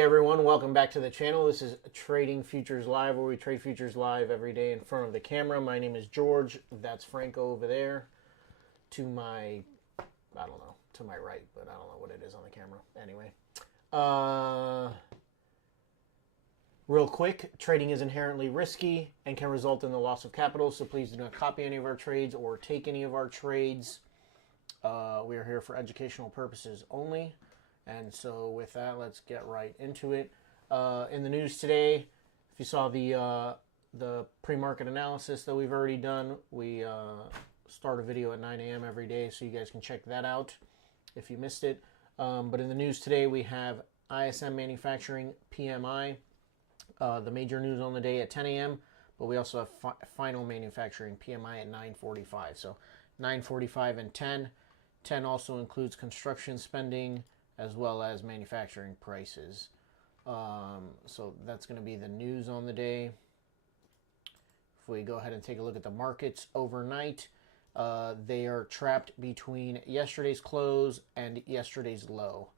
Hey everyone, welcome back to the channel. This is Trading Futures Live, where we trade futures live every day in front of the camera. My name is George. That's Franco over there. To my, I don't know, to my right, but I don't know what it is on the camera. Anyway. Real quick, trading is inherently risky and can result in the loss of capital, so please do not copy any of our trades or take any of our trades. We are here for educational purposes only. And so with that, let's get right into it. In the news today, if you saw the pre-market analysis that we've already done, we start a video at 9 a.m. every day, so you guys can check that out if you missed it. But in the news today, we have ISM Manufacturing PMI, the major news on the day at 10 a.m., but we also have Final Manufacturing PMI at 9:45. So 9:45 and 10. 10 also includes construction spending, as well as manufacturing prices. So that's going to be the news on the day. If we go ahead and take a look at the markets overnight, they are trapped between yesterday's close and yesterday's low.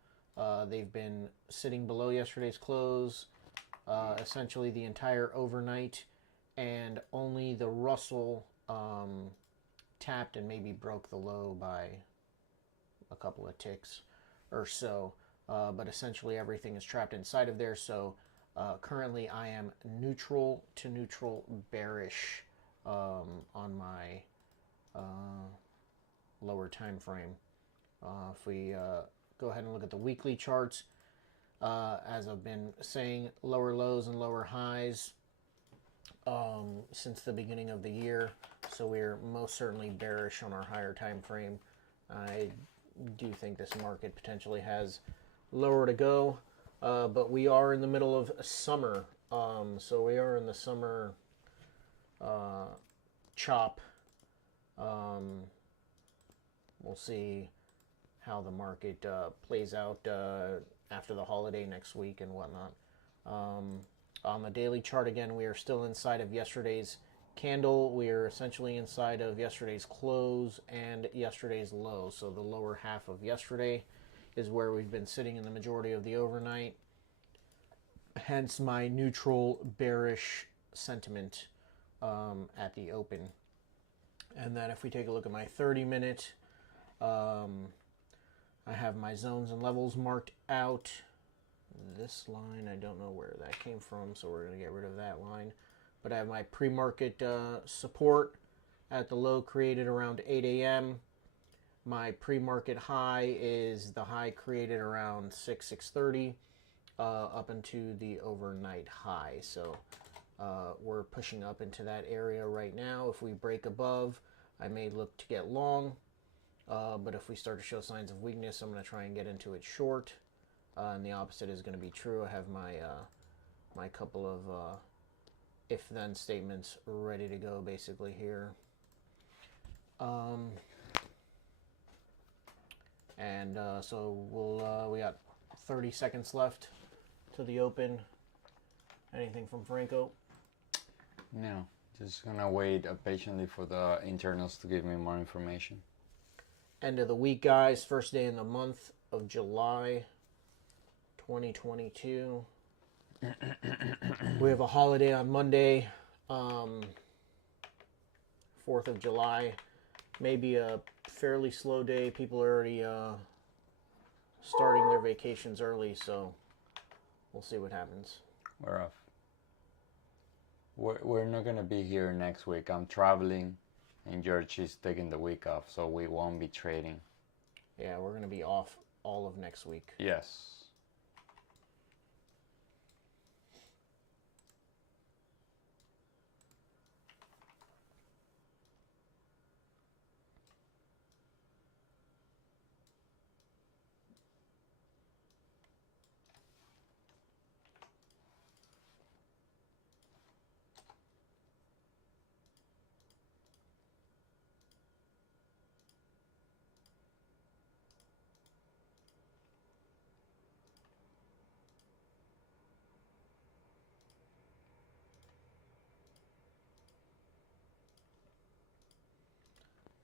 They've been sitting below yesterday's close essentially the entire overnight, and only the Russell tapped and maybe broke the low by a couple of ticks or so, but essentially everything is trapped inside of there. So currently I am neutral to neutral bearish on my lower time frame. If we go ahead and look at the weekly charts, as I've been saying, lower lows and lower highs since the beginning of the year, so we're most certainly bearish on our higher time frame. I do think this market potentially has lower to go, but we are in the middle of summer, so we are in the summer chop. We'll see how the market plays out after the holiday next week and whatnot. On the daily chart, again, we are still inside of yesterday's candle. We are essentially inside of yesterday's close and yesterday's low. So the lower half of yesterday is where we've been sitting in the majority of the overnight. Hence my neutral bearish sentiment at the open. And then if we take a look at my 30-minute, I have my zones and levels marked out. This line, I don't know where that came from, so we're going to get rid of that line. But I have my pre-market support at the low created around 8 a.m. My pre-market high is the high created around 6:30 up into the overnight high. So we're pushing up into that area right now. If we break above, I may look to get long. But if we start to show signs of weakness, I'm going to try and get into it short. And the opposite is going to be true. I have my my couple of if-then statements ready to go basically here. So we got 30 seconds left to the open. Anything from Franco? No, just gonna wait patiently for the internals to give me more information. End of the week, guys. First day in the month of July 2022. We have a holiday on Monday, 4th of July. Maybe a fairly slow day. People are already starting their vacations early, so we'll see what happens. We're off. We're not gonna be here next week. I'm traveling, and George is taking the week off, so we won't be trading. Yeah, we're gonna be off all of next week. Yes.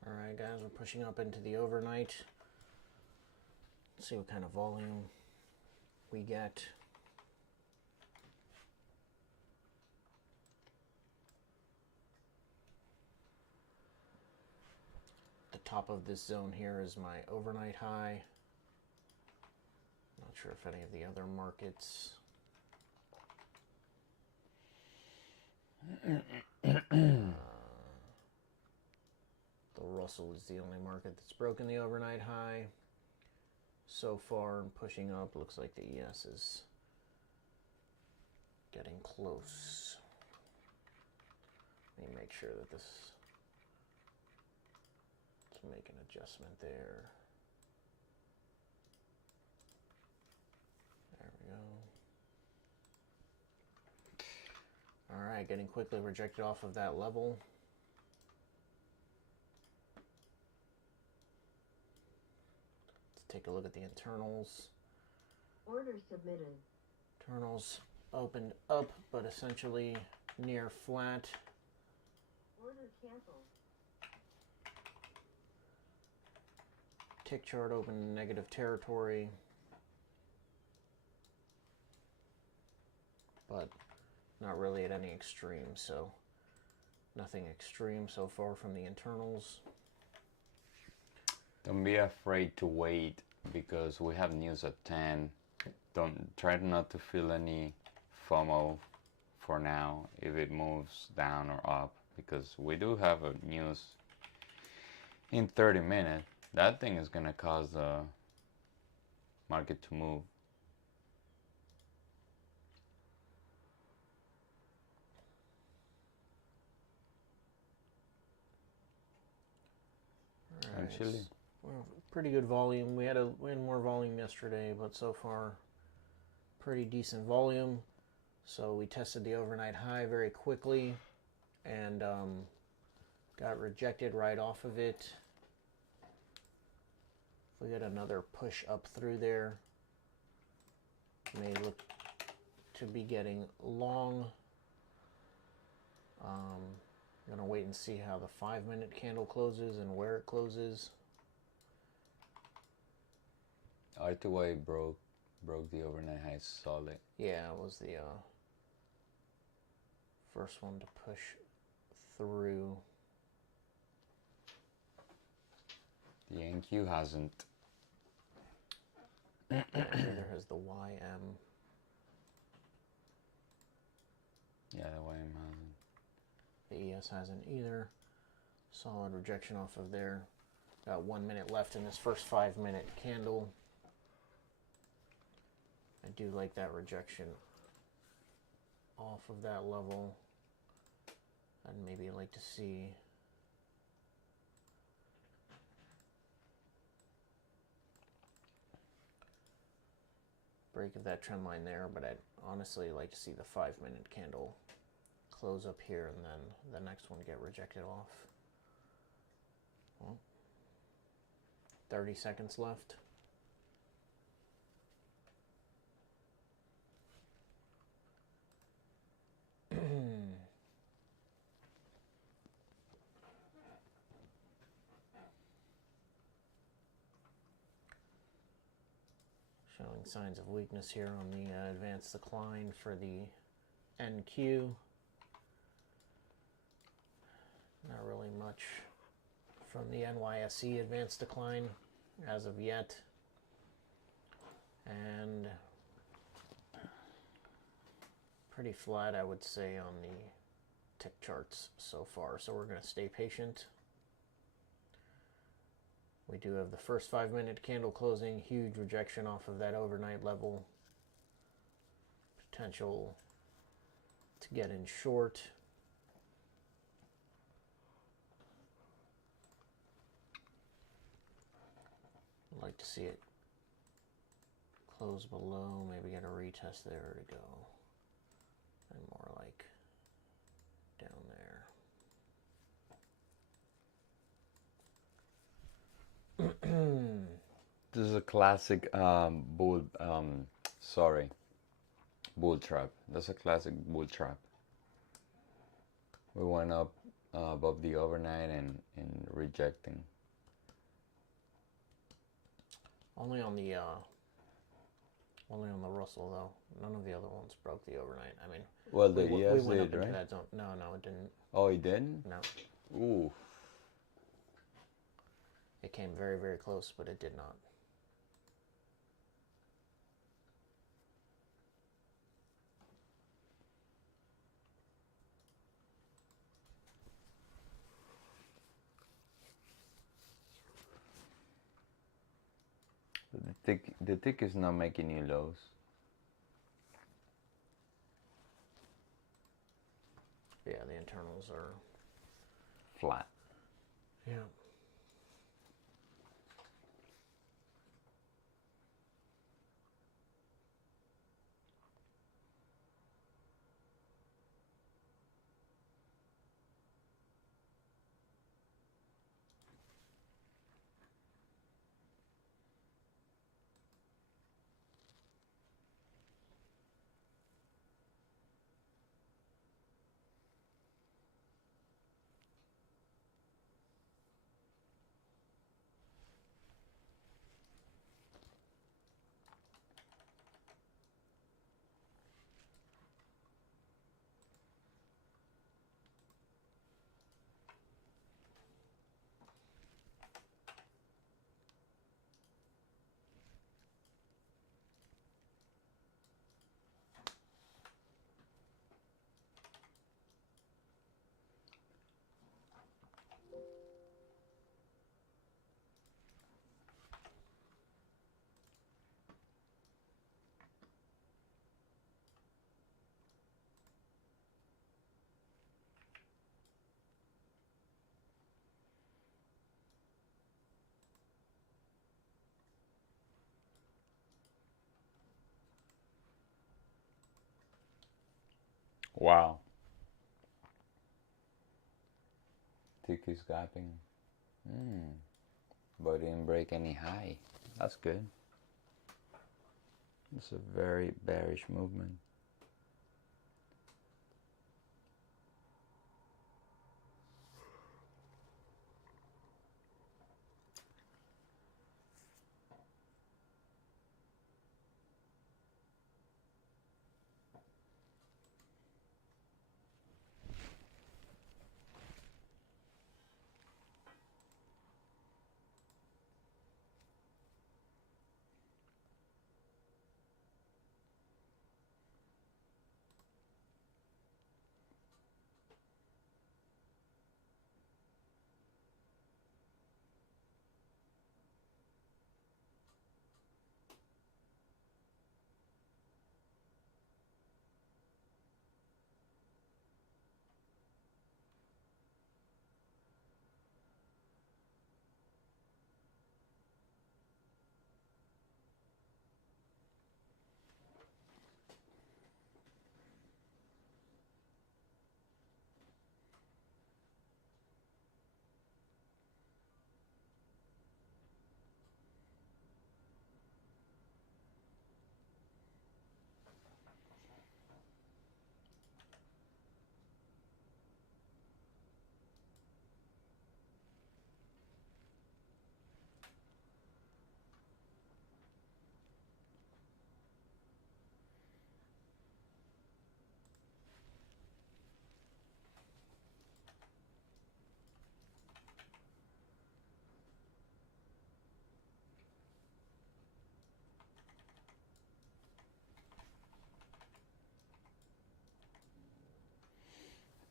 All right, guys, we're pushing up into the overnight. Let's see what kind of volume we get. top of this zone here is my overnight high. Not sure if any of the other markets. The Russell is the only market that's broken the overnight high so far and pushing up. Looks like the ES is getting close. Let me make sure that this, let's make an adjustment there. There we go. All right, getting quickly rejected off of that level. Let's take a look at the internals. Order submitted. Internals opened up, but essentially near flat. Order canceled. Tick chart open in negative territory, but not really at any extreme, so nothing extreme so far from the internals. Don't be afraid to wait because we have news at 10. Don't try not to feel any FOMO for now if it moves down or up, because we do have a news in 30 minutes. That thing is gonna cause the market to move. Right. Chile. Well, pretty good volume. We had more volume yesterday, but so far pretty decent volume. So we tested the overnight high very quickly and got rejected right off of it. If we get another push up through there, may look to be getting long. I'm gonna wait and see how the 5-minute candle closes and where it closes. R2A broke the overnight high solid. Yeah, it was the first one to push through. The NQ hasn't. Neither has the YM. Yeah, the YM hasn't. The ES hasn't either. Solid rejection off of there. Got 1 minute left in this first 5-minute candle. I do like that rejection off of that level. I'd maybe like to see break of that trend line there, but I'd honestly like to see the 5-minute candle close up here and then the next one get rejected off. Well, 30 seconds left. Showing signs of weakness here on the advanced decline for the NQ. Not really much from the NYSE advanced decline as of yet. And pretty flat, I would say, on the tick charts so far. So we're going to stay patient. We do have the first 5-minute candle closing, huge rejection off of that overnight level. Potential to get in short. I'd like to see it close below, maybe get a retest there to go. And more like down there. This is a classic bull trap. That's a classic bull trap. We went up above the overnight and rejecting. Only on the Russell though. None of the other ones broke the overnight. I mean, Well, the we ES went up did, into right? that zone. No, it didn't. Oh, it didn't? No. Ooh. It came very, very close, but it did not. But the tick is not making new lows. Yeah, the internals are Flat. yeah. Wow. Tick is gapping. But didn't break any high. That's good. It's a very bearish movement.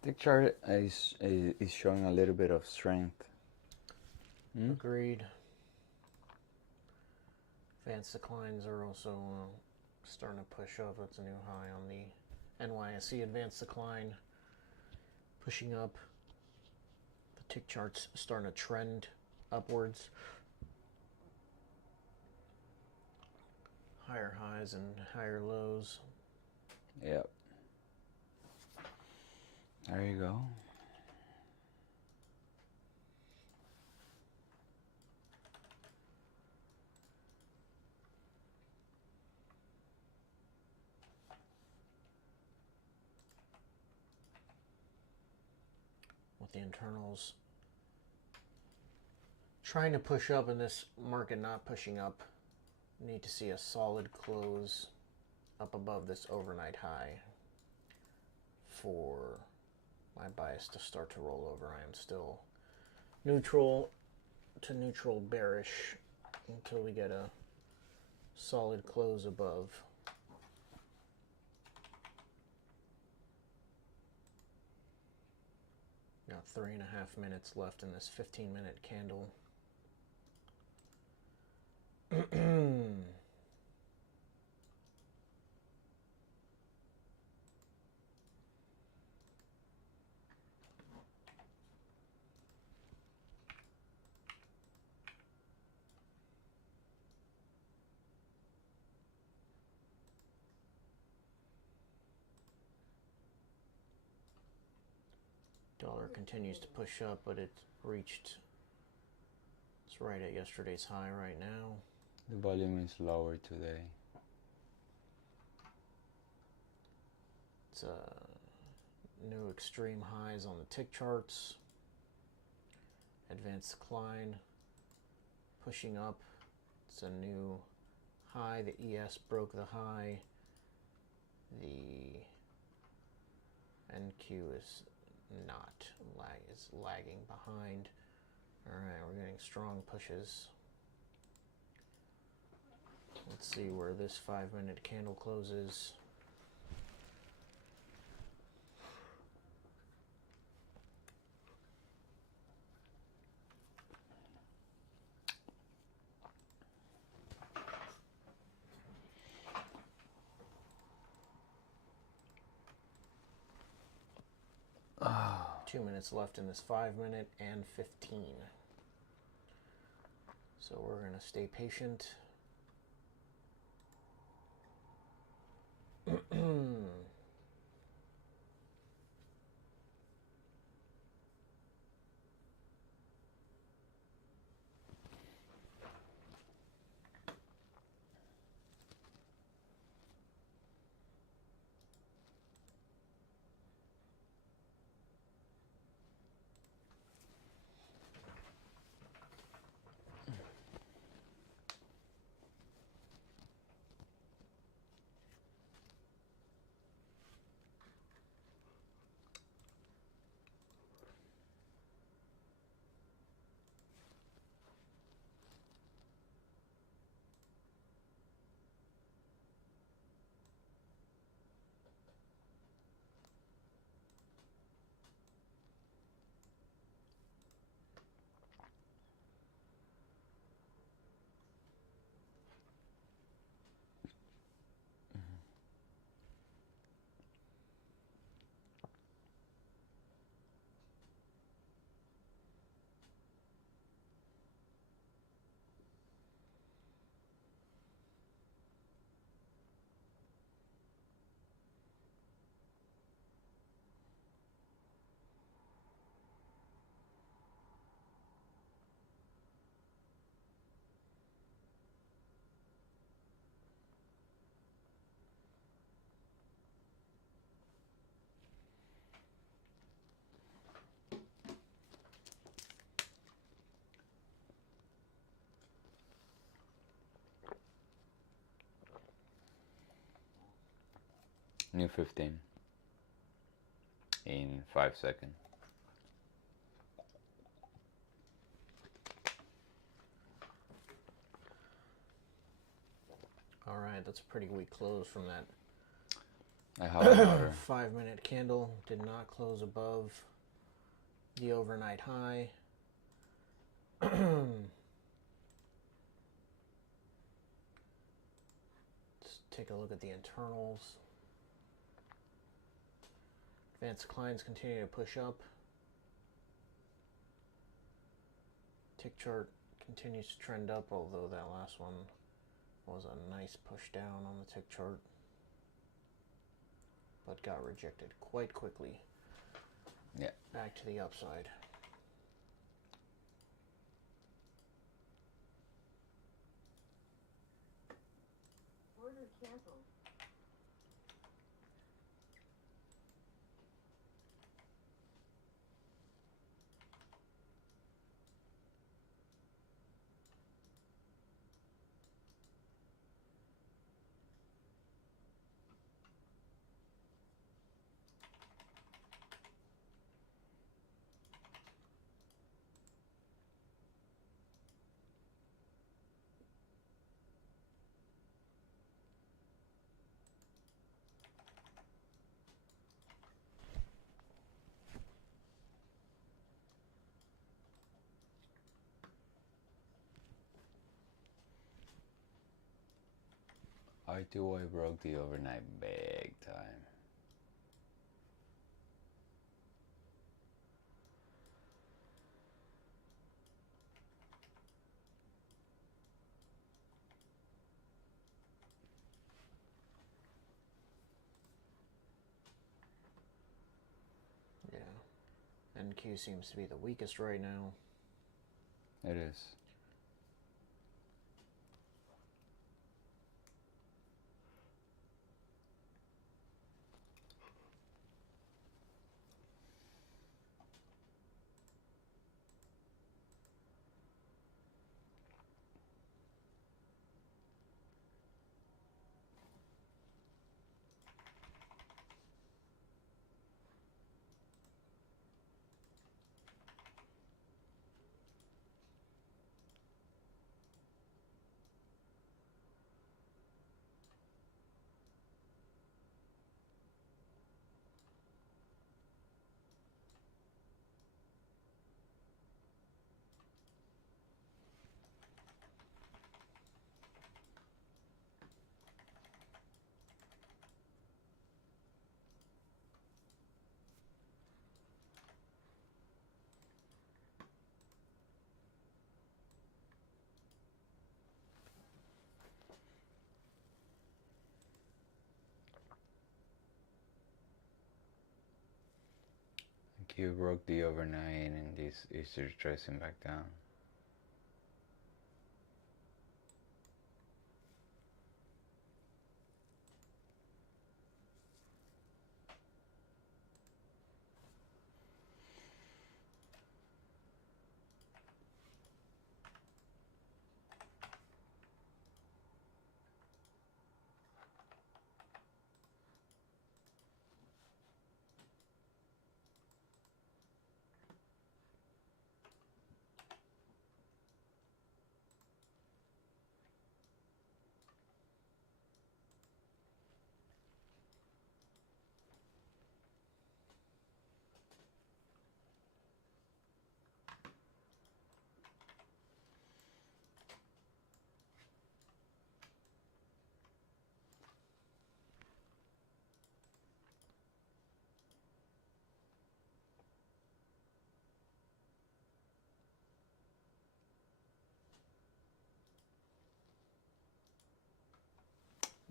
Tick chart is showing a little bit of strength. Agreed. Advanced declines are also starting to push up. That's a new high on the NYSE advanced decline. Pushing up. The tick chart's starting to trend upwards. Higher highs and higher lows. Yep. There you go. With the internals trying to push up and this market not pushing up. Need to see a solid close up above this overnight high for my bias to start to roll over. I am still neutral. to neutral bearish until we get a solid close above. Got 3.5 minutes left in this 15-minute candle. Dollar continues to push up, but it's right at yesterday's high right now. The volume is lower today. It's new extreme highs on the tick charts. Advanced decline, pushing up. It's a new high. The ES broke the high. The NQ is not is lagging behind. All right, we're getting strong pushes. Let's see where this 5-minute candle closes. Oh. 2 minutes left in this 5-minute and 15. So we're going to stay patient. New 15 in 5 seconds. All right, that's a pretty weak close from that. I have another 5-minute candle. Did not close above the overnight high. Let's take a look at the internals. Advanced declines continue to push up. Tick chart continues to trend up, although that last one was a nice push down on the tick chart, but got rejected quite quickly. Yeah. Back to the upside. Order canceled. YTY broke the overnight big time. Yeah. NQ seems to be the weakest right now. It is. NQ broke the overnight and this is retracing back down.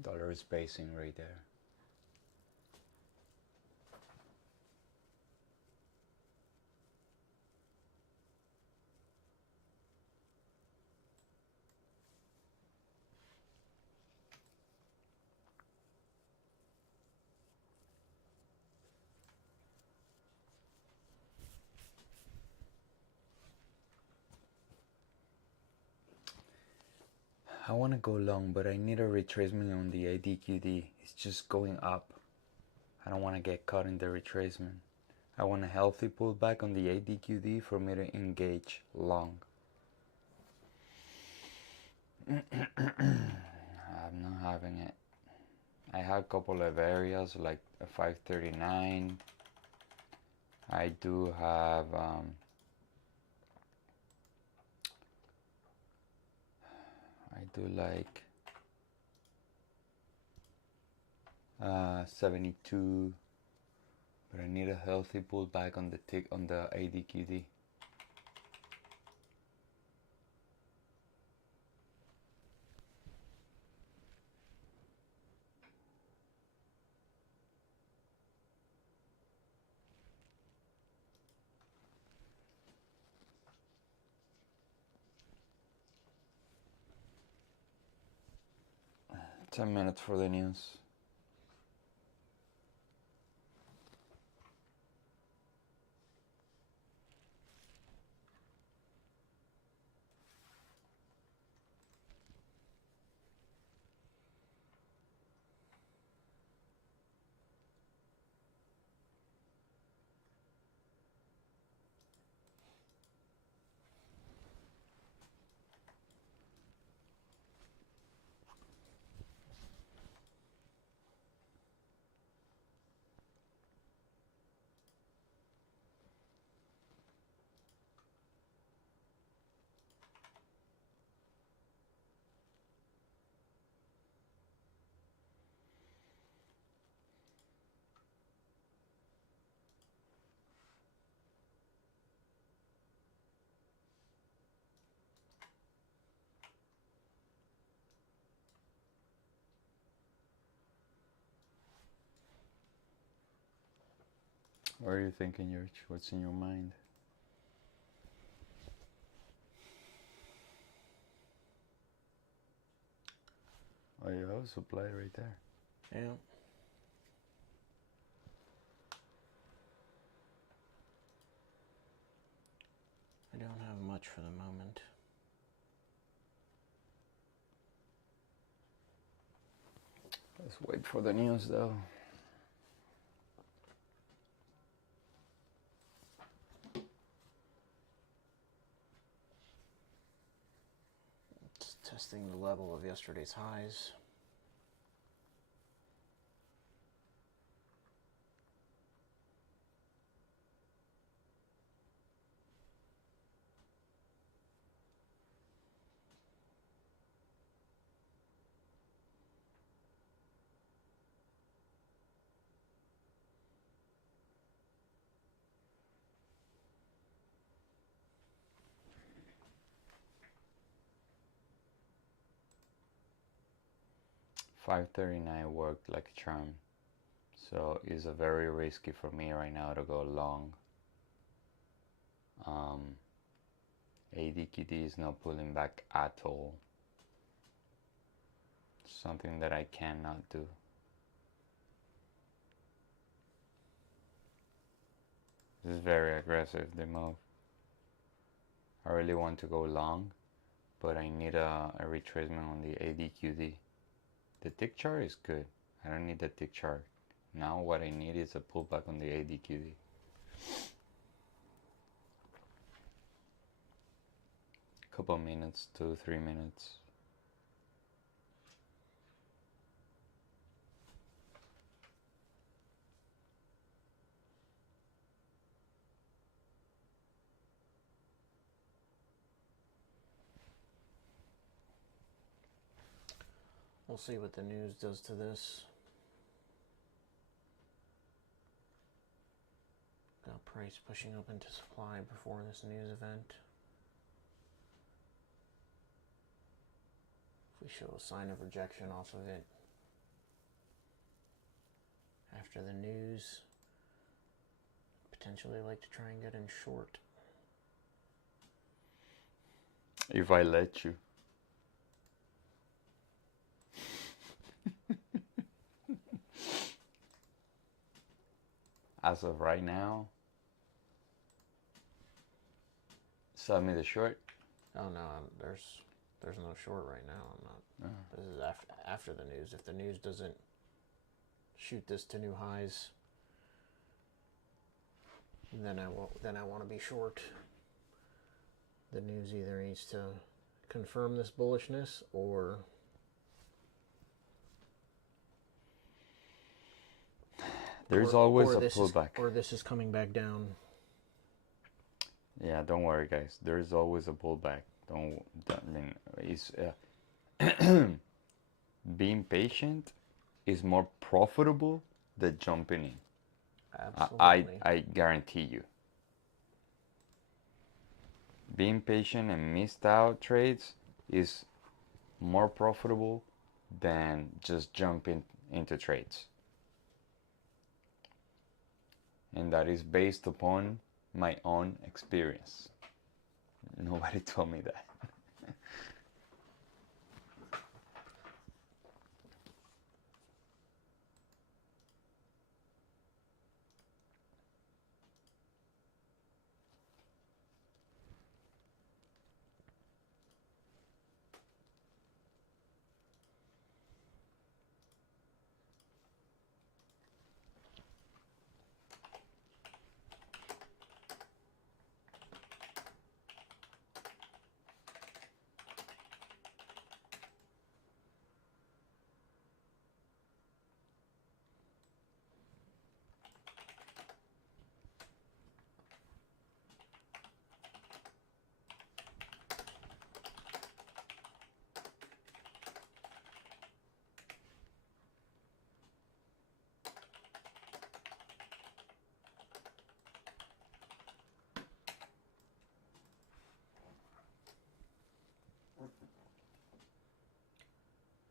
Dollar is basing right there. I want to go long, but I need a retracement on the ADQD. It's just going up. I don't want to get caught in the retracement. I want a healthy pullback on the ADQD for me to engage long. I'm not having it. I have a couple of areas like a 539. I do have I do like 72, but I need a healthy pullback on the tick on the ADQD. Ten minutes for the news. What are you thinking, George? What's in your mind? Oh, you have a supply right there. Yeah. I don't have much for the moment. Let's wait for the news though. It's testing the level of yesterday's highs. $5.39 worked like a charm. So it's a very risky for me right now to go long. ADQD is not pulling back at all. Something that I cannot do. This is very aggressive, the move. I really want to go long, but I need a retracement on the ADQD. The tick chart is good. I don't need the tick chart. Now what I need is a pullback on the ADQD. Couple minutes, 2-3 minutes. We'll see what the news does to this. Got price pushing up into supply before this news event. If we show a sign of rejection off of it after the news, potentially like to try and get in short. If I let you. As of right now, sell me the short. Oh no, there's no short right now. I'm not. Oh. This is after the news. If the news doesn't shoot this to new highs, then I want to be short. The news either needs to confirm this bullishness or There's always a this pullback. or this is coming back down. Yeah, don't worry, guys. There is always a pullback. I mean, it's being patient is more profitable than jumping in. Absolutely. I guarantee you. Being patient and missed out trades is more profitable than just jumping into trades. And that is based upon my own experience. Nobody told me that.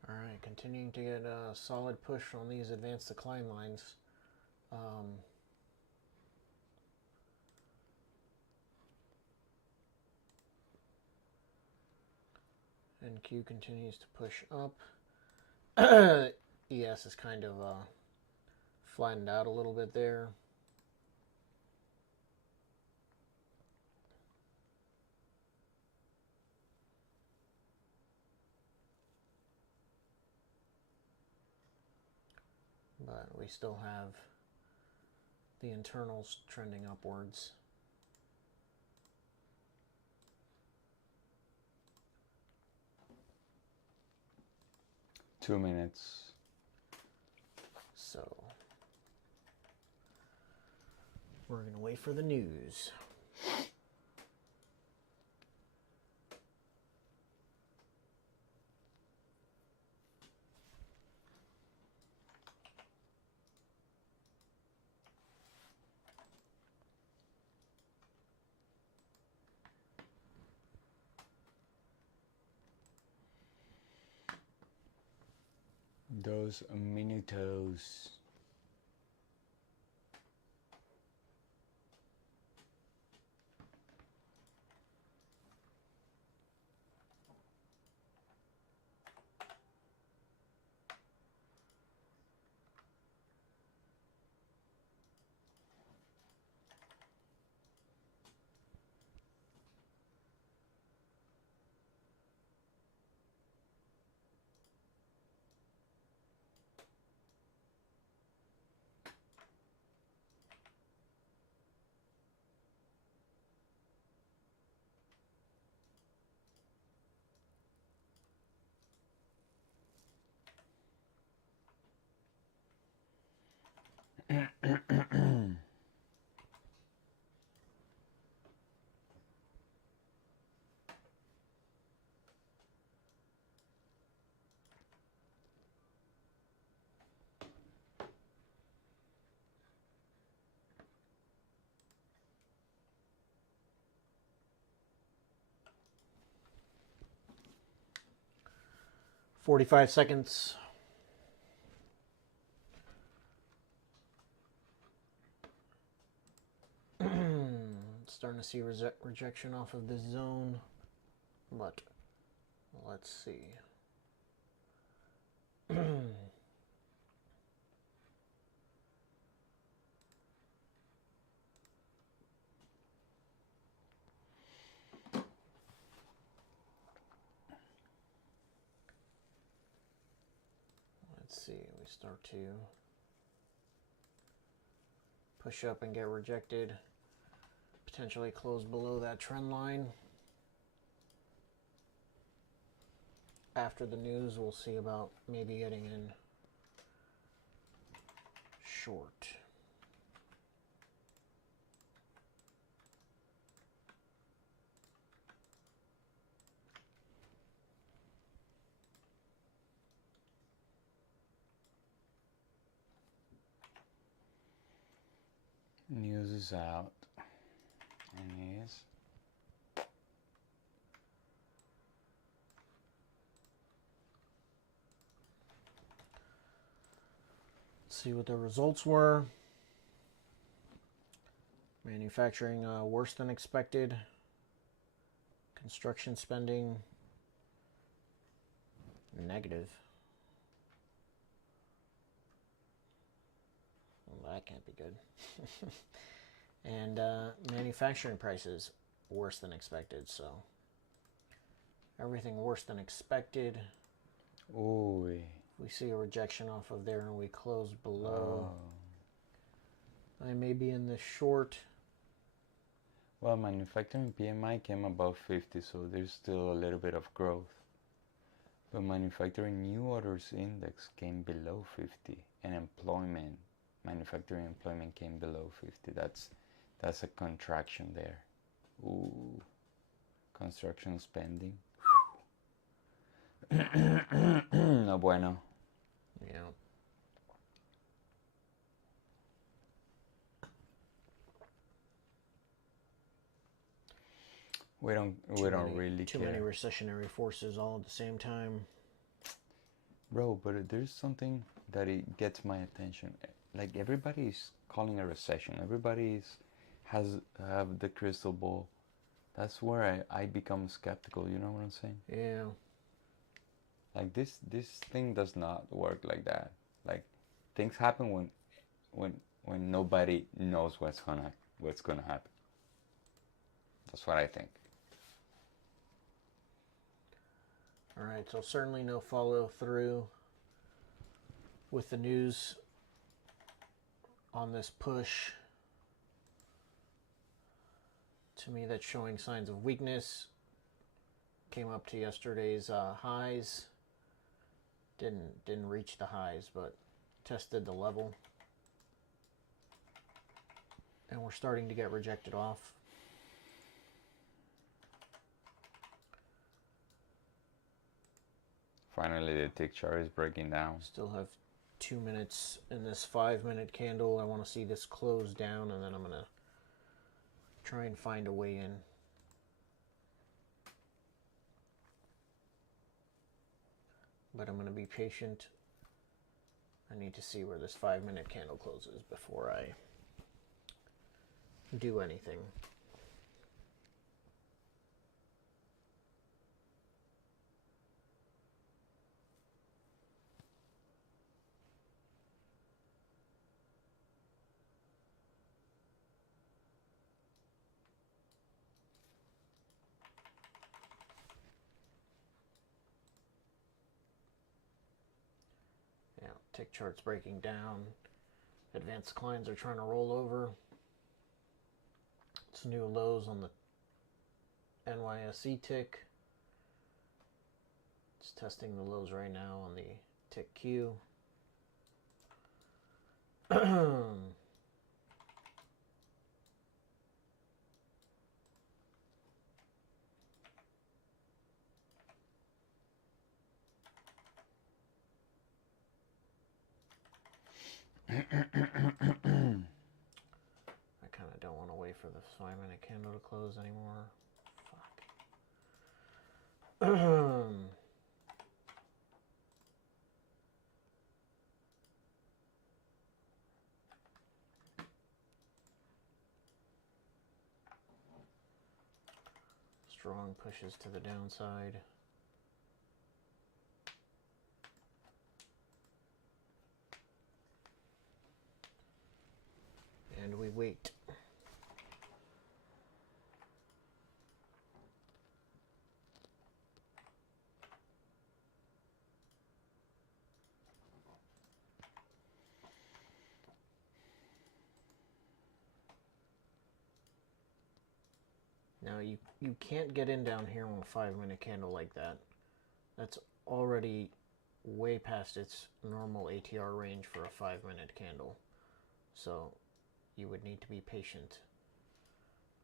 All right, continuing to get a solid push on these advanced decline lines. NQ continues to push up. ES is kind of flattened out a little bit there. But we still have the internals trending upwards. Two minutes. So we're going to wait for the news. Those minutos. Mm. 45 seconds. Starting to see rejection off of this zone, but let's see. Let's see, we start to push up and get rejected, potentially close below that trend line. After the news, we'll see about maybe getting in short. News is out. And is. See what the results were. Manufacturing worse than expected. Construction spending negative. Well, that can't be good. And manufacturing prices worse than expected. So everything worse than expected. Ooh. We see a rejection off of there and we close below. I may be in the short. Well, manufacturing PMI came above 50, so there's still a little bit of growth. But manufacturing new orders index came below 50, and manufacturing employment came below 50. That's a contraction there. Ooh, construction spending. No bueno. Yeah. We don't really too care. many recessionary forces all at the same time. Bro, but there's something that it gets my attention. Like everybody's calling a recession. Everybody's have the crystal ball. That's where I become skeptical. You know what I'm saying? Yeah. Like this thing does not work like that. Like things happen when nobody knows what's gonna happen. That's what I think. All right, so certainly no follow through with the news on this push. To me, that's showing signs of weakness. Came up to yesterday's highs. Didn't reach the highs, but tested the level. And we're starting to get rejected off. Finally, the tick chart is breaking down. Still have 2 minutes in this 5-minute candle. I want to see this close down, and then I'm going to try and find a way in. But I'm going to be patient. I need to see where this 5-minute candle closes before I do anything. Yeah, tick chart's breaking down. Advanced declines are trying to roll over. It's new lows on the NYSE tick. It's testing the lows right now on the tick Q. I kind of don't want to wait for the 5-minute candle to close anymore. Fuck. Strong pushes to the downside. And we wait. Now you can't get in down here on a 5-minute candle like that. That's already way past its normal ATR range for a 5-minute candle. So you would need to be patient.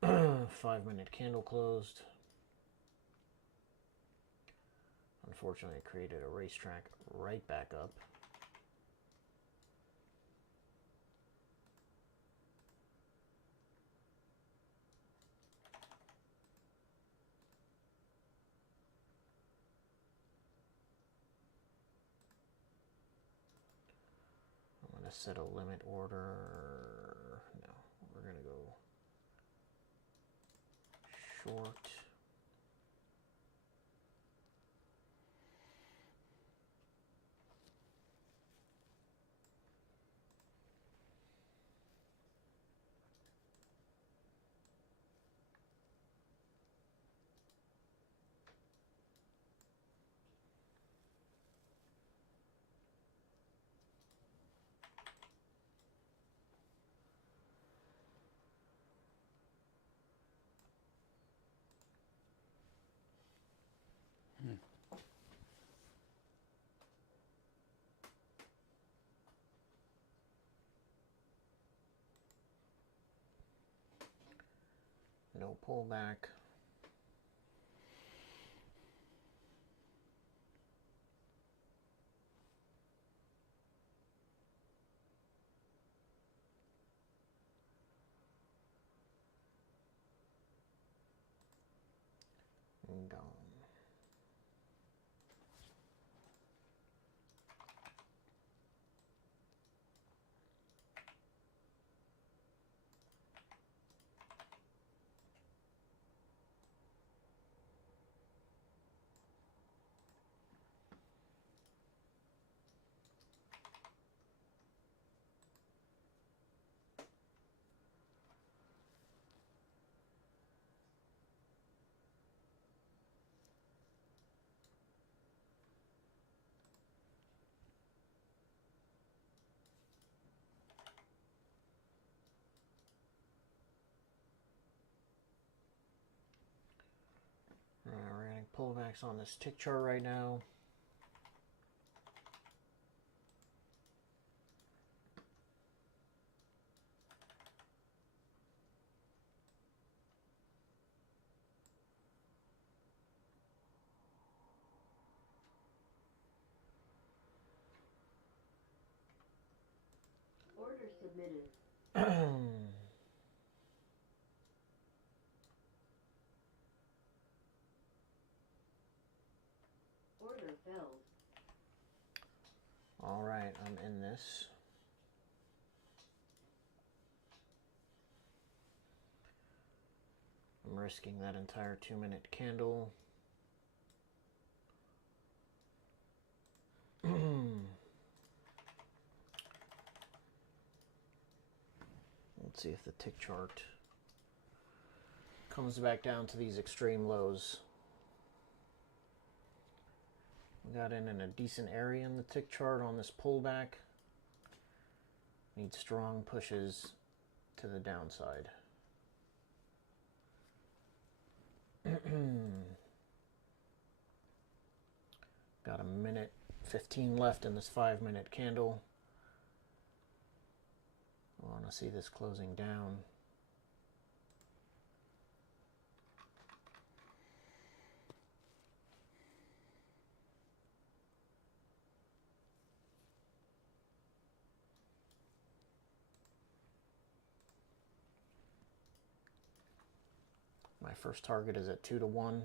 5-minute candle closed. Unfortunately, it created a racetrack right back up. I'm going to set a limit order. No, we're going to go short. No pullback. And gone. pullbacks on this tick chart right now. Order submitted. Order filled. All right, I'm in this. I'm risking that entire 2-minute candle. Let's see if the tick chart comes back down to these extreme lows. We got in a decent area in the tick chart on this pullback. Need strong pushes to the downside. Got a minute 15 left in this 5-minute candle. I want to see this closing down. My first target is at 2 to 1.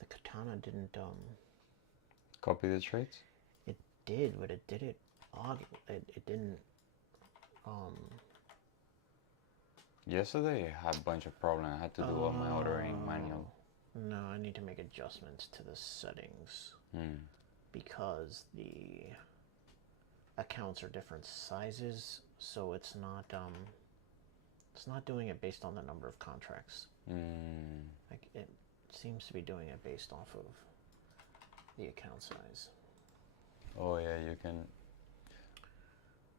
The katana didn't Copy the trades? it did, but it did it oddly. It didn't Yesterday I had a bunch of problems. I had to do all my ordering manual. No, I need to make adjustments to the settings because the accounts are different sizes, so it's not doing it based on the number of contracts. Like it seems to be doing it based off of the account size. Oh yeah, you can.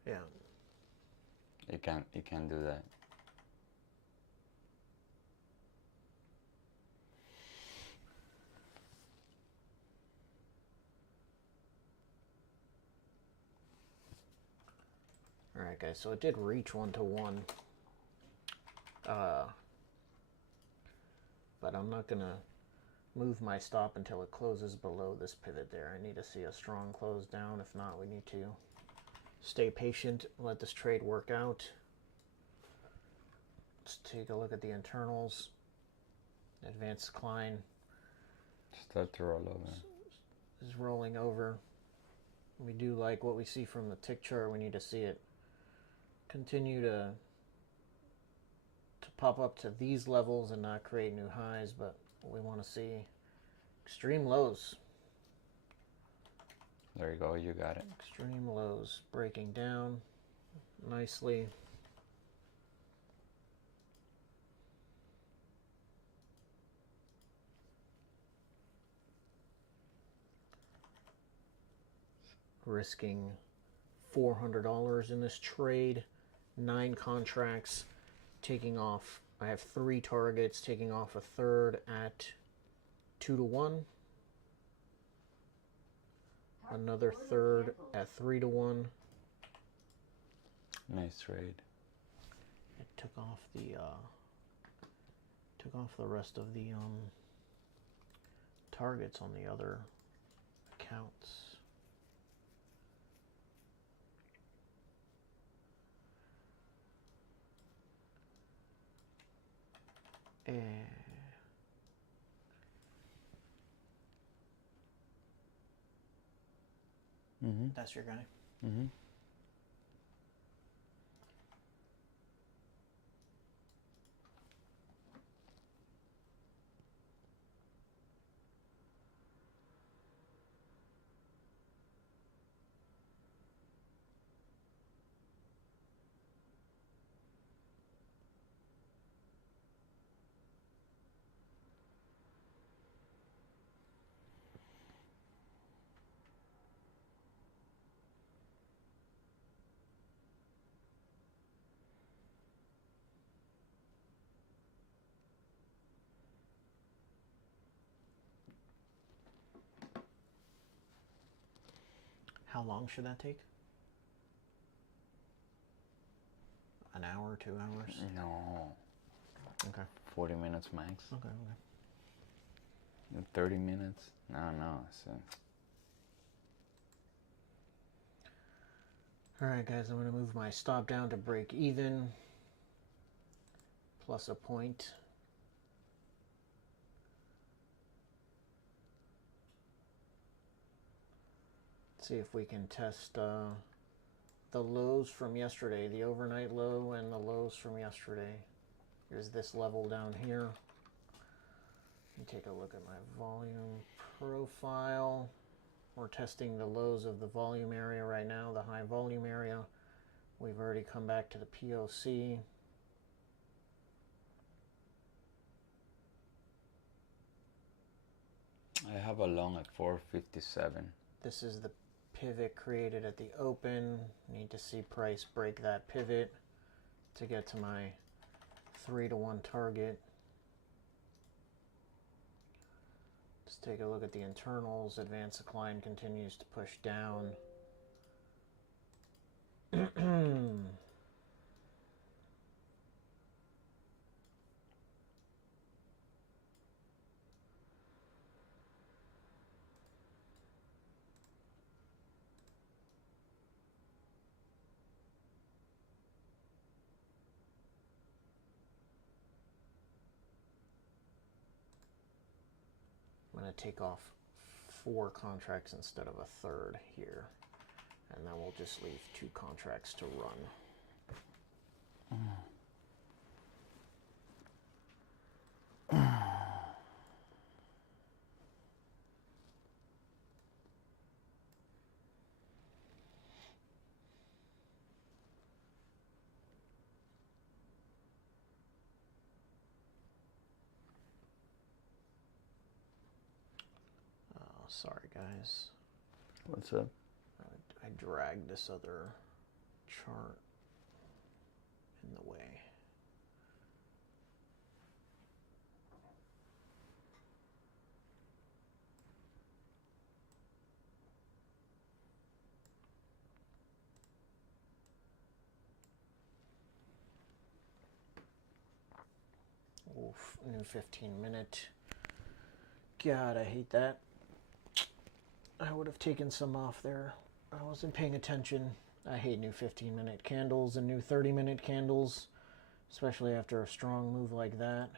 Yeah. You can do that. Alright guys, so it did reach 1 to 1. But I'm not gonna move my stop until it closes below this pivot there. I need to see a strong close down. If not, we need to stay patient, let this trade work out. Let's take a look at the internals. Advanced decline Start to roll over. is rolling over. We do like what we see from the tick chart. We need to see it continue to pop up to these levels and not create new highs, but we want to see extreme lows. There you go, you got it. Extreme lows breaking down nicely. Risking $400 in this trade, 9 contracts, taking off. I have 3 targets, taking off a third at 2 to 1. Another third at 3 to 1. Nice trade. It took off the rest of the targets on the other accounts. And that's your guy. How long should that take? An hour, 2 hours? No. Okay. 40 minutes max. Okay. 30 minutes? No. So. Alright guys, I'm going to move my stop down to break even. Plus a point. See if we can test the lows from yesterday, the overnight low and the lows from yesterday. Here's this level down here. Let me take a look at my volume profile. We're testing the lows of the volume area right now, the high volume area. We've already come back to the POC. I have a long at 457. This is the pivot created at the open. Need to see price break that pivot to get to my 3-to-1 target. Let's take a look at the internals. Advanced decline continues to push down. I'm going to take off 4 contracts instead of a third here. And then we'll just leave 2 contracts to run. Oh, sorry guys. What's up? I dragged this other chart in the way. Oof, new 15-minute. God, I hate that. I would have taken some off there. I wasn't paying attention. I hate new 15-minute candles and new 30-minute candles, especially after a strong move like that.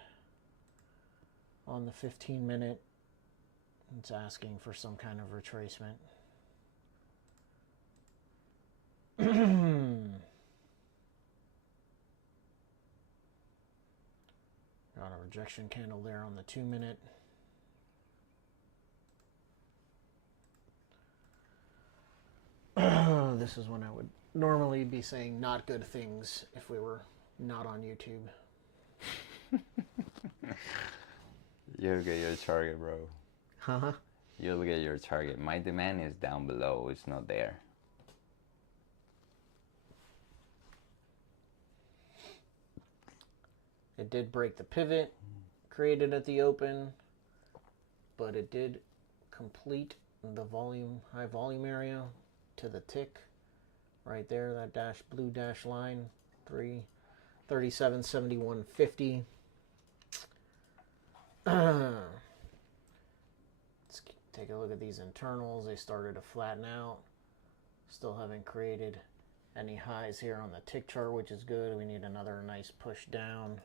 On the 15-minute, it's asking for some kind of retracement. Got a rejection candle there on the 2-minute. This is when I would normally be saying not good things if we were not on YouTube. You'll get your target, bro. Huh? You'll get your target. My demand is down below. It's not there. It did break the pivot created at the open, but it did complete the volume, high volume area to the tick right there, that blue dash line, 337.7150. Let's take a look at these internals. They started to flatten out. Still haven't created any highs here on the tick chart, which is good. We need another nice push down.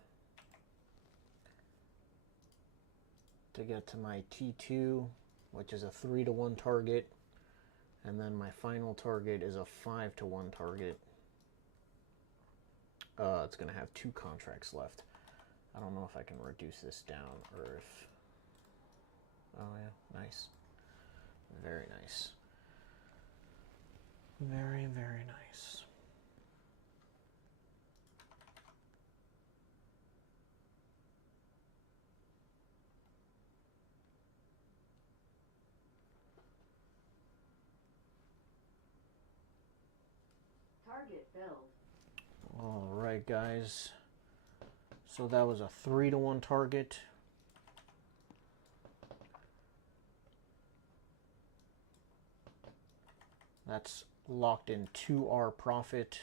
to get to my T2, which is a 3-to-1 target. And then my final target is a 5-to-1 target. It's going to have 2 contracts left. I don't know if I can reduce this down or if... Oh yeah, nice. Very nice. Very, very nice. Target filled. All right, guys. So that was a 3-to-1 target. That's locked in 2R profit.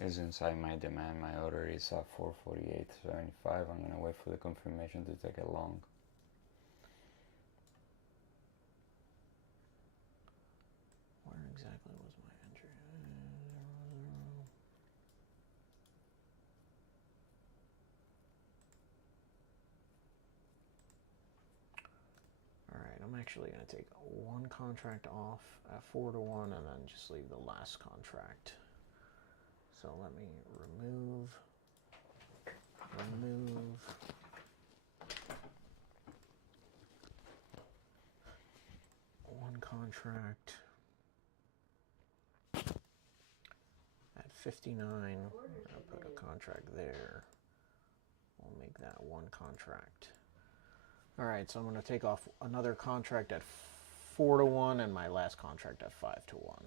Is inside my demand. My order is at 448.75. I'm gonna wait for the confirmation to take it long. Where exactly was my entry? All right, I'm actually going to take one contract off at 4-to-1 and then just leave the last contract. So let me remove one contract at 59. I'll put a contract there. We'll make that one contract. All right, so I'm going to take off another contract at 4-to-1 and my last contract at 5-to-1.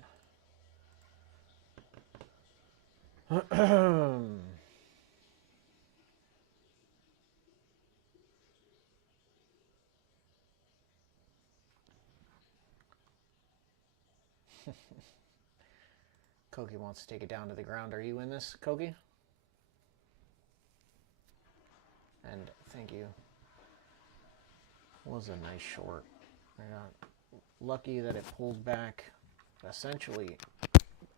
Koki wants to take it down to the ground. Are you in this, Koki? And thank you. Was a nice short. I got lucky that it pulled back essentially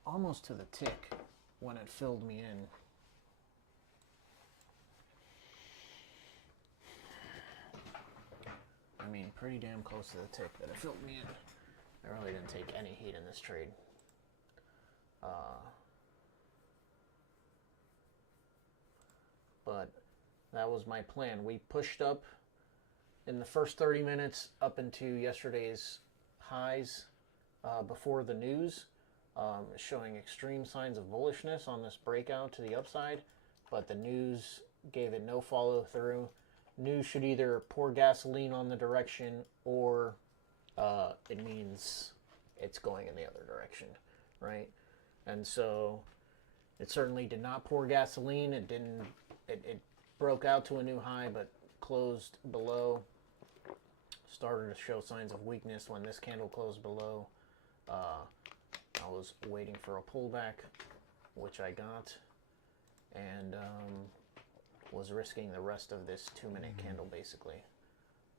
almost to the tick when it filled me in. I mean, pretty damn close to the tick that it filled me in. I really didn't take any heat in this trade. But that was my plan. We pushed up in the first 30 minutes up into yesterday's highs before the news, showing extreme signs of bullishness on this breakout to the upside, but the news gave it no follow through. News should either pour gasoline on the direction or it means it's going in the other direction, right? And so it certainly did not pour gasoline. It didn't. It broke out to a new high, but closed below. Started to show signs of weakness when this candle closed below. I was waiting for a pullback, which I got, and was risking the rest of this 2-minute candle, basically,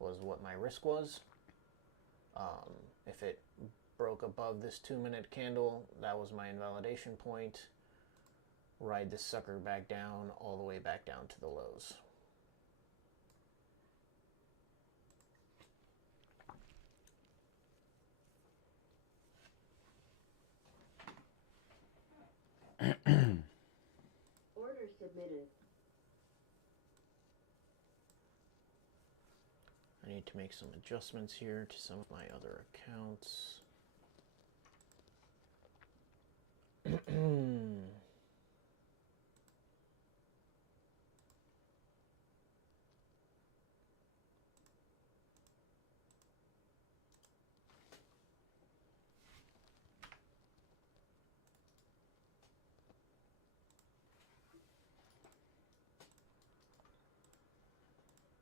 was what my risk was. If it broke above this 2-minute candle, that was my invalidation point. Ride this sucker back down, all the way back down to the lows. Order submitted. I need to make some adjustments here to some of my other accounts.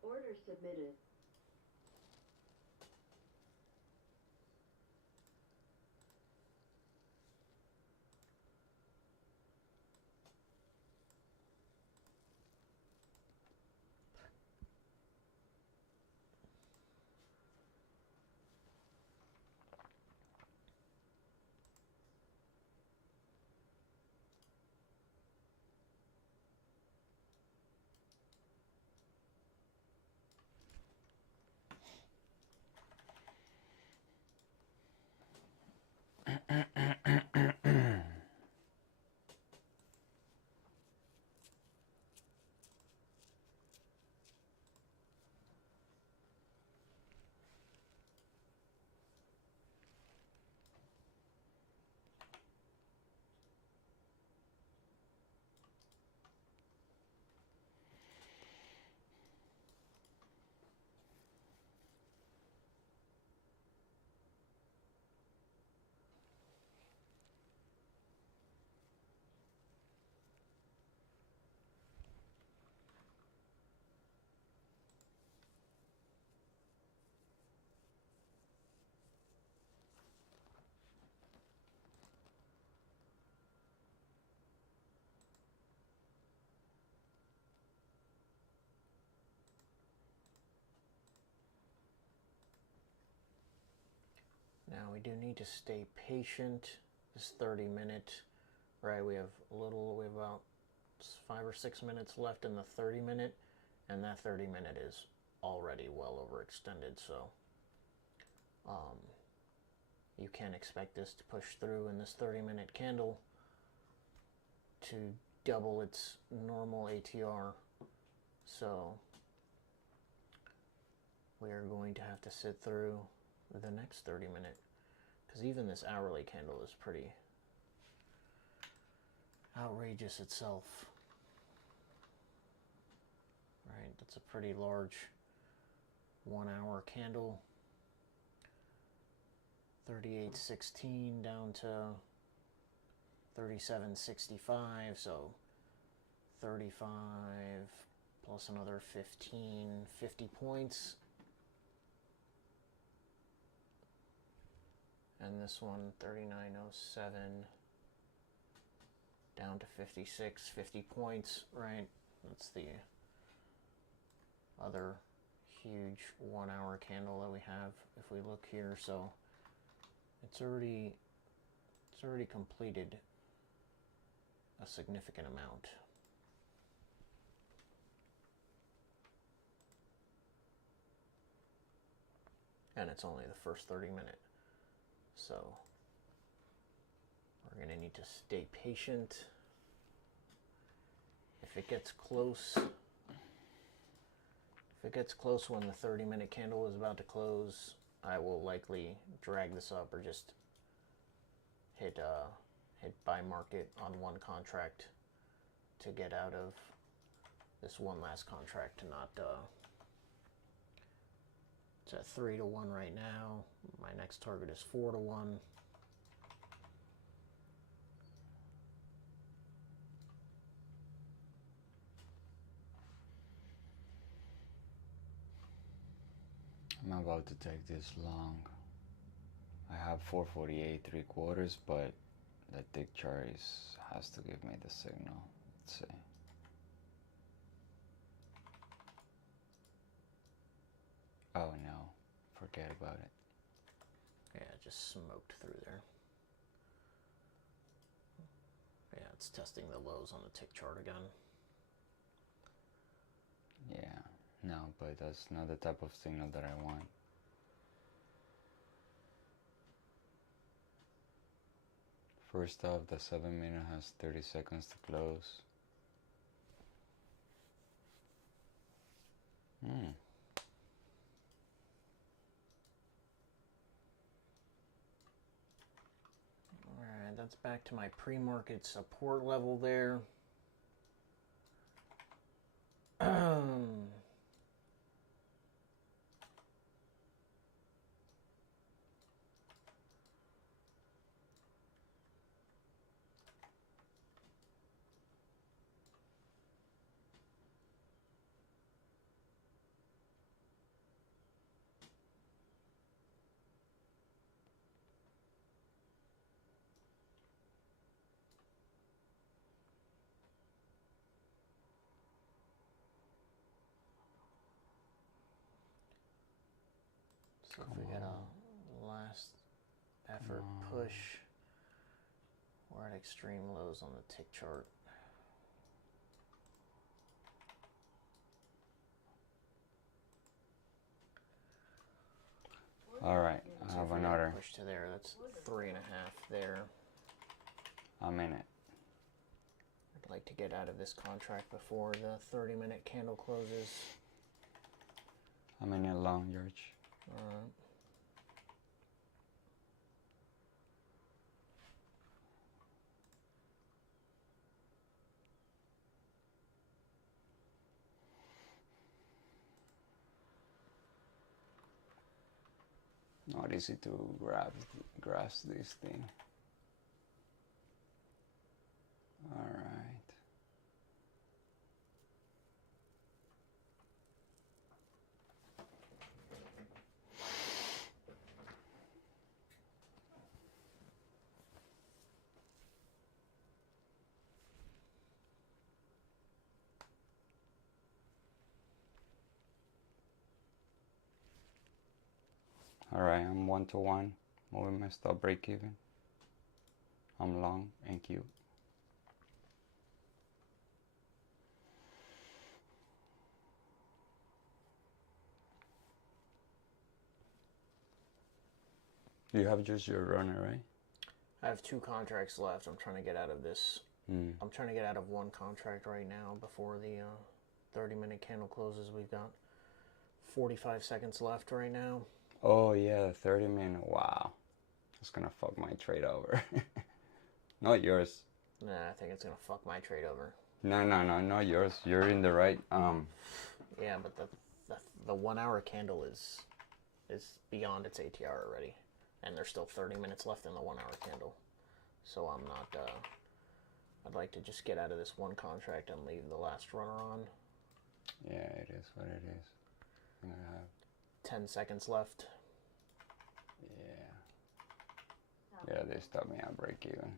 Order submitted. do need to stay patient. This 30-minute, right? We have about 5 or 6 minutes left in the 30-minute, and that 30-minute is already well overextended, so you can't expect this to push through in this 30-minute candle to double its normal ATR. So we are going to have to sit through the next 30-minute, because even this hourly candle is pretty outrageous itself. Right, that's a pretty large 1 hour candle. 38.16 down to 37.65, so 35 plus another 50 points. And this one, 39.07 down to 56, 50 points, right? That's the other huge 1 hour candle that we have if we look here. So it's already completed a significant amount. And it's only the first 30-minute. So we're going to need to stay patient. If it gets close when the 30-minute candle is about to close, I will likely drag this up or just hit buy market on one contract to get out of this one last contract to not it's at 3 to 1 right now. My next target is 4 to 1. I'm about to take this long. I have 448 3/4, but the tick chart has to give me the signal. Let's see. Oh no, forget about it. Yeah, it just smoked through there. Yeah, it's testing the lows on the tick chart again. Yeah, no, but that's not the type of signal that I want. First off, the 7-minute has 30 seconds to close. Alright, that's back to my pre-market support level there. So if we get a last effort push, we're at extreme lows on the tick chart. All right, I have another. Push to there. That's 3.5 there. I'm in it. I'd like to get out of this contract before the 30-minute candle closes. I'm in it long, George. Not easy to grasp this thing. All right. All right, I'm 1 to 1 Moving my stop break even. I'm long NQ. You have just your runner, right? I have 2 contracts left. I'm trying to get out of this. I'm trying to get out of one contract right now before the 30-minute candle closes. We've got 45 seconds left right now. Oh yeah, 30-minute. Wow. That's gonna fuck my trade over. Not yours. Nah, I think it's gonna fuck my trade over. No, not yours. You're in the right. Yeah, but the 1 hour candle is beyond its ATR already, and there's still 30 minutes left in the 1 hour candle. So I'm not. I'd like to just get out of this one contract and leave the last runner on. Yeah, it is what it is. I'm gonna have 10 seconds left. Yeah, they stopped me at break even.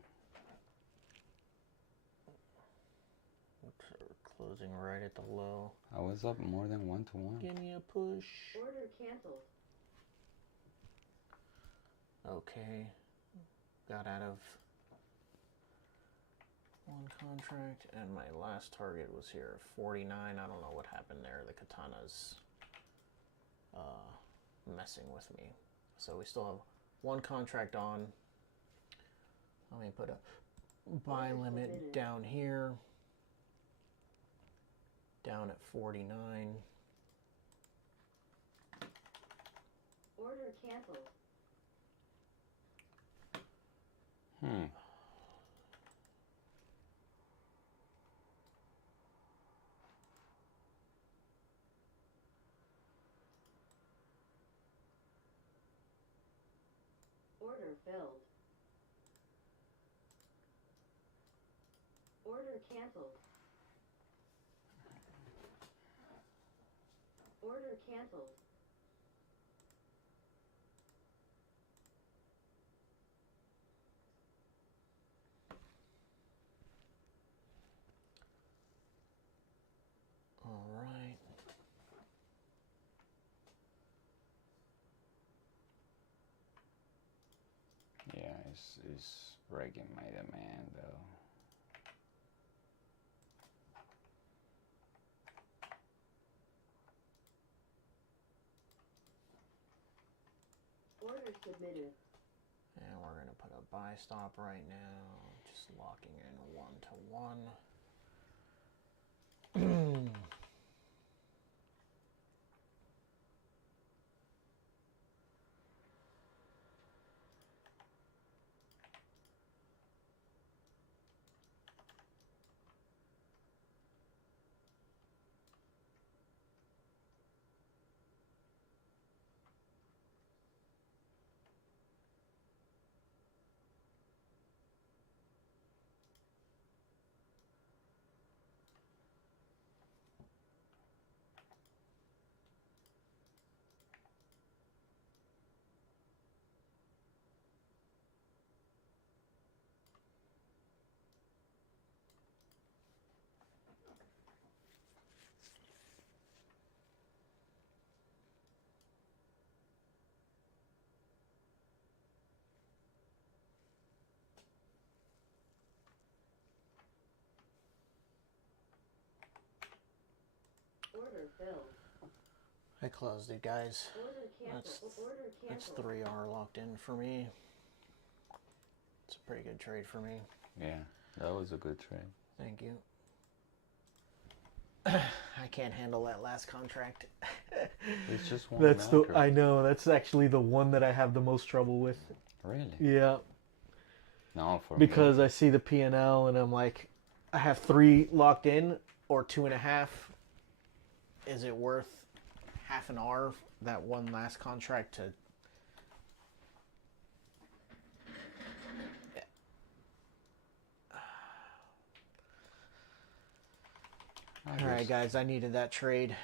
Oops, we're closing right at the low. I was up more than 1-to-1. Give me a push. Order canceled. Okay. Got out of one contract, and my last target was here, 49. I don't know what happened there. The katana's messing with me. So we still have one contract on. Let me put a buy limit down here. Down at 49. Order canceled. Order filled. Order canceled. Order canceled. All right. Yeah, it's breaking my demand though. Order submitted. And we're going to put a buy stop right now. Just locking in 1-to-1. Order filled. I closed it, guys. Order canceled. Order That's canceled. 3R locked in for me. It's a pretty good trade for me. Yeah, that was a good trade. Thank you. I can't handle that last contract. It's just one That's the macro. I know, that's actually the one that I have the most trouble with. Really? Yeah, No, for because me. I see the P&L and I'm like, I have 3 locked in or 2.5. Is it worth half an R, that one last contract, to all right, guys, I needed that trade.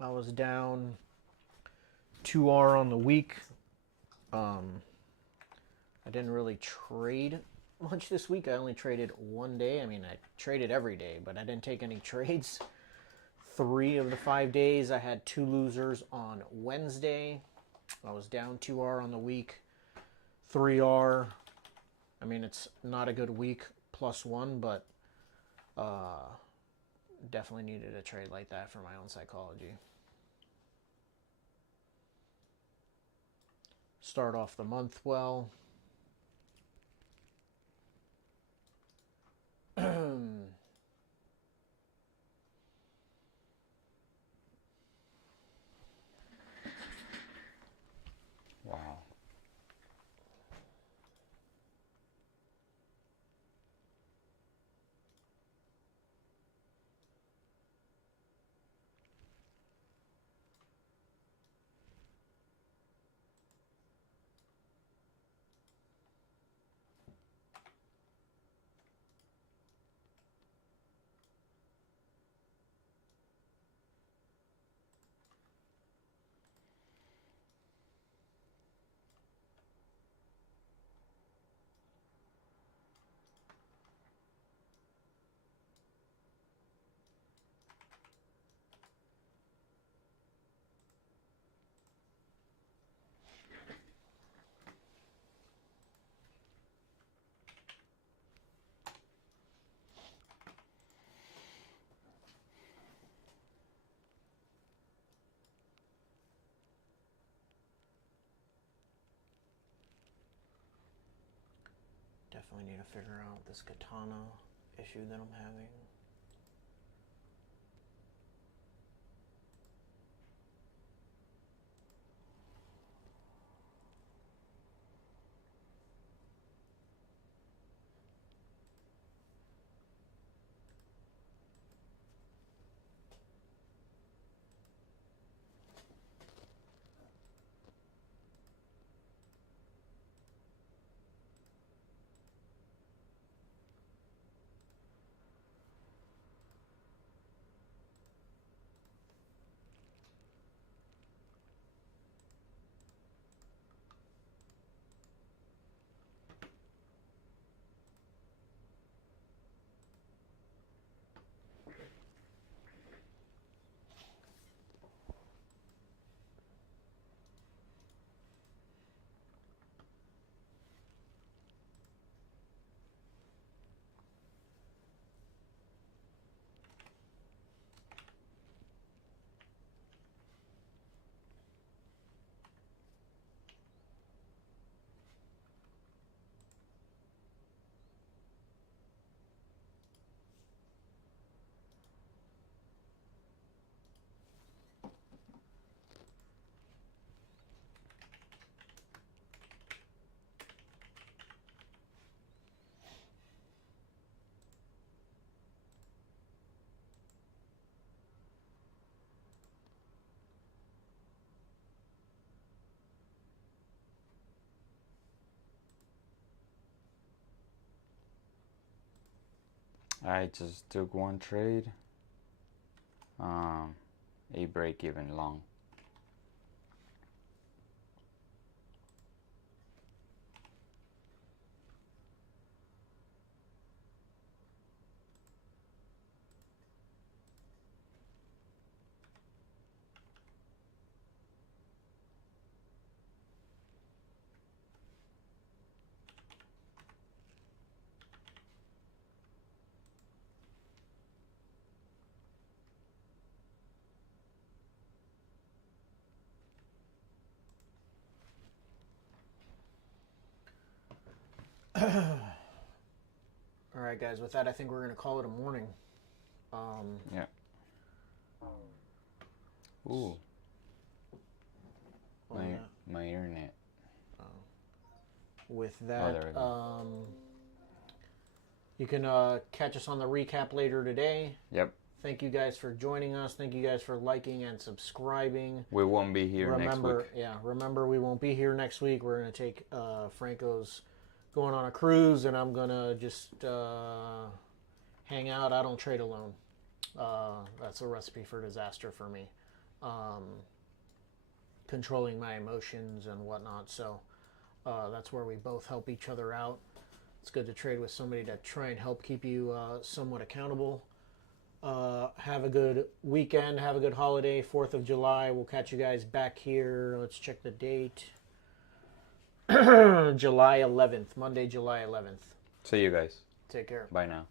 I was down 2R on the week. I didn't really trade much this week. I only traded one day. I mean, I traded every day, but I didn't take any trades. 3 of the 5 days, I had 2 losers on Wednesday. I was down 2R on the week, 3R. I mean, it's not a good week +1, but definitely needed a trade like that for my own psychology. Start off the month well. Wow. Definitely need to figure out this katana issue that I'm having. I just took one trade. A break even long. All right, guys, with that, I think we're going to call it a morning. Yeah. Ooh. My internet. With Oh, that, there we go. you can catch us on the recap later today. Yep. Thank you guys for joining us. Thank you guys for liking and subscribing. We won't be here next week. Remember, we won't be here next week. We're going to take Franco's going on a cruise, and I'm going to just hang out. I don't trade alone. That's a recipe for disaster for me. Controlling my emotions and whatnot. So that's where we both help each other out. It's good to trade with somebody to try and help keep you somewhat accountable. Have Have a good weekend. Have a good holiday, 4th of July. We'll catch you guys back here. Let's check the date. July 11th, Monday, July 11th. See you guys. Take care. Bye now.